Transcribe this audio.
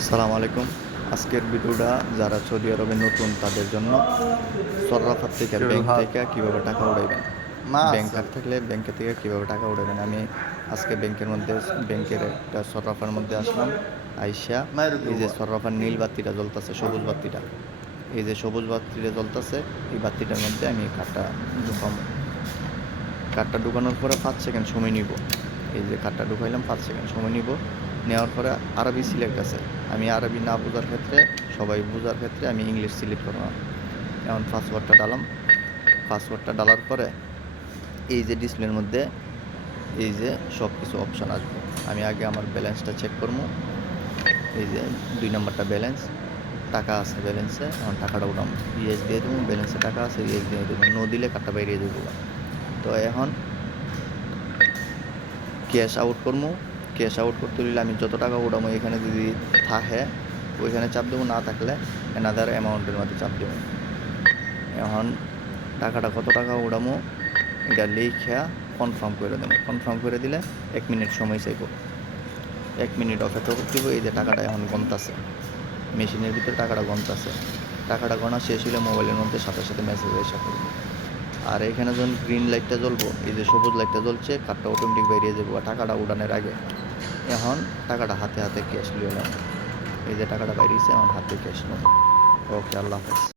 আসসালামু আলাইকুম। আজকের ভিডিওটা যারা সৌদি আরবে নতুন তাদের জন্য সররাফাত থেকে ব্যাংক থেকে কীভাবে টাকা উঠাইবেন, ব্যাংক কার্ড থাকলে ব্যাংকের থেকে কীভাবে টাকা উঠাইবেন। আমি আজকে ব্যাংকের একটা সররাফার মধ্যে আসলাম। আইসা এই যে সররাফার নীল বাতিটা জ্বলতেছে, সবুজ বাতিটা, এই যে সবুজ বাতিটা জ্বলতেছে, এই বাতিটার মধ্যে আমি কার্ডটা ঢুকাবো। কার্ডটা ঢুকানোর পরে 5 সেকেন্ড সময় নিব। এই যে কার্ডটা ঢুকাইলাম, 5 সেকেন্ড সময় নিব। নেওয়ার পরে আরবি সিলেক্ট আছে। আমি আরবি না বোঝার ক্ষেত্রে, সবাই বোঝার ক্ষেত্রে আমি ইংলিশ সিলেক্ট করলাম। এখন পাসওয়ার্ডটা ডালাম। পাসওয়ার্ডটা ডালার পরে এই যে ডিসপ্লের মধ্যে এই যে সব কিছু অপশান আসবে। আমি আগে আমার ব্যালেন্সটা চেক করবো। এই যে 2 নম্বরটা ব্যালেন্স, টাকা আছে ব্যালেন্সে। এখন টাকাটা উঠাম, ইয়েস দিয়ে দেবো। ব্যালেন্সে টাকা আছে, ইয়েস দিয়ে দেবো। নো দিলে কার্ডটা বাইরে দেবো। তো এখন ক্যাশ আউট করবো। ক্যাশ আউট করতে হলে আমি যত টাকা উঠাবো এখানে যদি থাকে ওইখানে চাপ দেবো, না থাকলে অ্যানাদার অ্যামাউন্টের মধ্যে চাপ দেবো। এখন টাকাটা কত টাকা উঠাবো এটা লিখে কনফার্ম করে দেবো। কনফার্ম করে দিলে 1 মিনিট সময় চাইব। 1 মিনিট অপেক্ষা করতে হবে। এই যে টাকাটা এখন গণতাছে, মেশিনের ভিতরে টাকাটা গণতাছে। টাকাটা গণা শেষ হলে মোবাইলের মধ্যে সাথে সাথে মেসেজ এসে করবে। আর এখানে যখন গ্রিন লাইটটা জ্বলবো, এই যে সবুজ লাইটটা জ্বলছে, কার্ডটা অটোমেটিক বেরিয়ে যাবো টাকাটা উঠানোর আগে। এখন টাকাটা হাতে হাতে ক্যাশ নিয়ে নেব। এই যে টাকাটা বাইরেছে, এখন হাতে ক্যাশ নেব। ওকে, আল্লাহ হাফেজ।